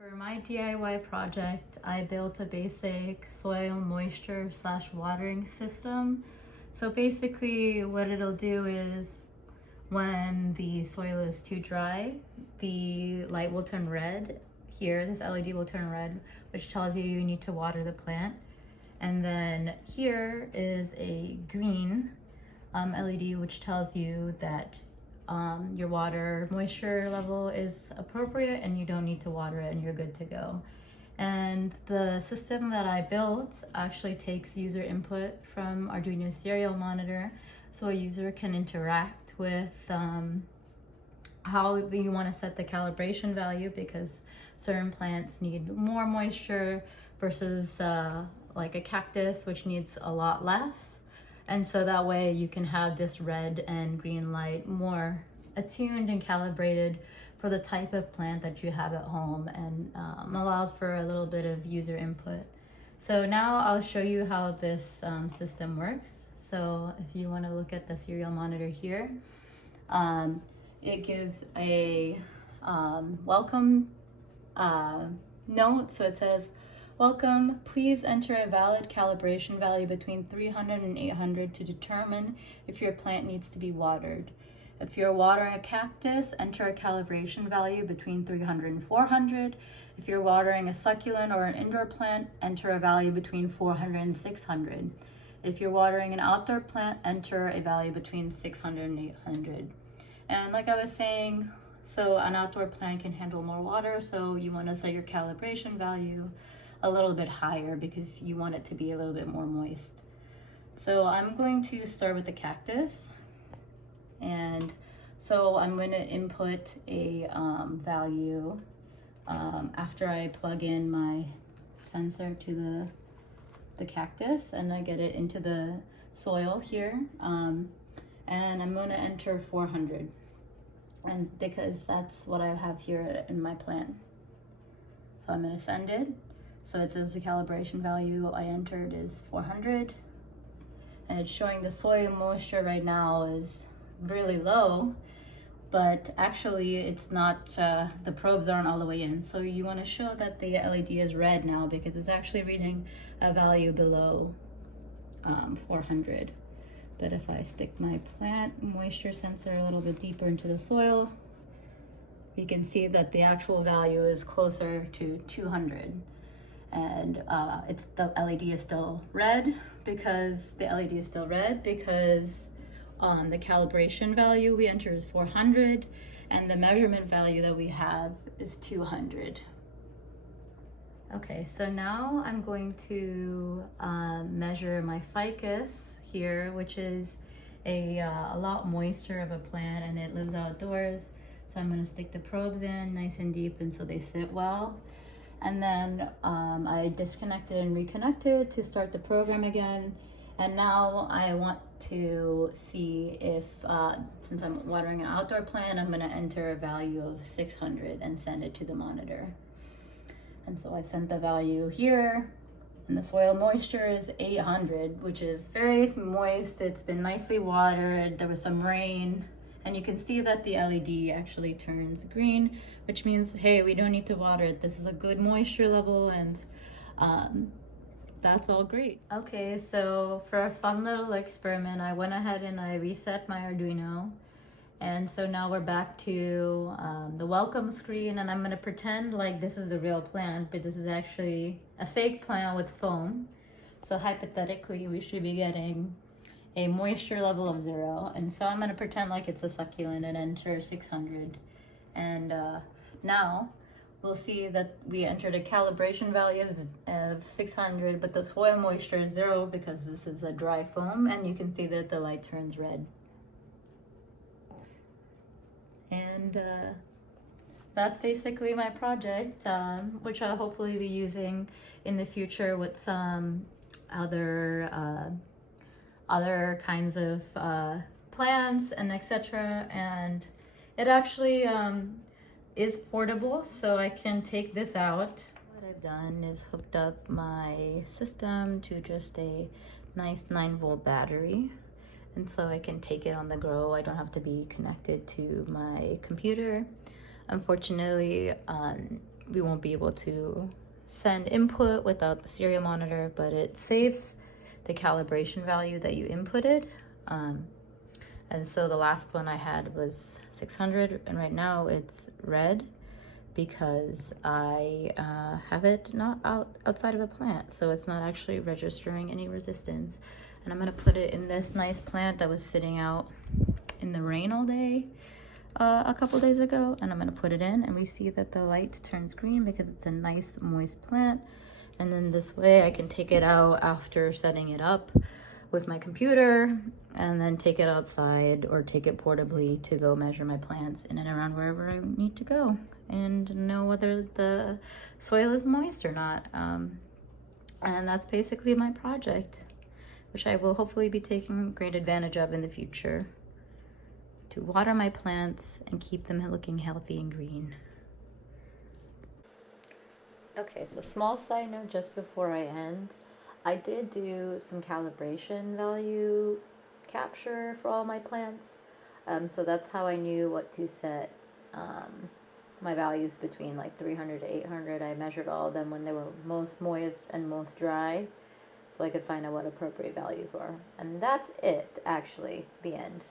For my DIY project, I built a basic soil moisture / watering system. So basically what it'll do is when the soil is too dry, the light will turn red. Here, this LED will turn red, which tells you need to water the plant. And then here is a green LED, which tells you that your water moisture level is appropriate and you don't need to water it and you're good to go. And the system that I built actually takes user input from Arduino's serial monitor, so a user can interact with how you want to set the calibration value, because certain plants need more moisture versus like a cactus, which needs a lot less. And so that way you can have this red and green light more attuned and calibrated for the type of plant that you have at home, and allows for a little bit of user input. So now I'll show you how this system works. So if you want to look at the serial monitor here, it gives a welcome note. So it says, "Welcome, please enter a valid calibration value between 300 and 800 to determine if your plant needs to be watered. If you're watering a cactus, enter a calibration value between 300 and 400. If you're watering a succulent or an indoor plant, enter a value between 400 and 600. If you're watering an outdoor plant, enter a value between 600 and 800. And like I was saying, so an outdoor plant can handle more water, so you want to set your calibration value a little bit higher because you want it to be a little bit more moist. So I'm going to start with the cactus. And so I'm going to input a value after I plug in my sensor to the cactus, and I get it into the soil here. And I'm going to enter 400, and because that's what I have here in my plant. So I'm going to send it. So it says the calibration value I entered is 400, and it's showing the soil moisture right now is really low, but actually it's not, the probes aren't all the way in. So you want to show that the LED is red now because it's actually reading a value below 400. But if I stick my plant moisture sensor a little bit deeper into the soil, you can see that the actual value is closer to 200. And the LED is still red because the the calibration value we enter is 400 and the measurement value that we have is 200. Okay, so now I'm going to measure my ficus here, which is a lot moister of a plant, and it lives outdoors. So I'm going to stick the probes in nice and deep, and so they sit well. And then I disconnected and reconnected to start the program again. And now I want to see if, since I'm watering an outdoor plant, I'm going to enter a value of 600 and send it to the monitor. And so I sent the value here, and the soil moisture is 800, which is very moist. It's been nicely watered. There was some rain. And you can see that the LED actually turns green, which means, hey, we don't need to water it. This is a good moisture level, and that's all great. Okay, so for a fun little experiment, I went ahead and I reset my Arduino. And so now we're back to the welcome screen, and I'm gonna pretend like this is a real plant, but this is actually a fake plant with foam. So hypothetically, we should be getting a moisture level of 0. And so I'm gonna pretend like it's a succulent and enter 600. And now we'll see that we entered a calibration value of 600, but the soil moisture is 0 because this is a dry foam, and you can see that the light turns red. And that's basically my project, which I'll hopefully be using in the future with some other kinds of plants and etc. And it actually is portable, so I can take this out. What I've done is hooked up my system to just a nice 9-volt battery, and so I can take it on the go. I don't have to be connected to my computer. Unfortunately, we won't be able to send input without the serial monitor, but it saves the calibration value that you inputted. And so the last one I had was 600, and right now it's red because I have it not outside of a plant, so it's not actually registering any resistance. And I'm gonna put it in this nice plant that was sitting out in the rain all day a couple days ago, and I'm gonna put it in, and we see that the light turns green because it's a nice moist plant. And then this way I can take it out after setting it up with my computer, and then take it outside or take it portably to go measure my plants in and around wherever I need to go, and know whether the soil is moist or not. And that's basically my project, which I will hopefully be taking great advantage of in the future to water my plants and keep them looking healthy and green. Okay, so small side note just before I end. I did do some calibration value capture for all my plants. So that's how I knew what to set my values between like 300 to 800. I measured all of them when they were most moist and most dry, so I could find out what appropriate values were. And that's it, actually, the end.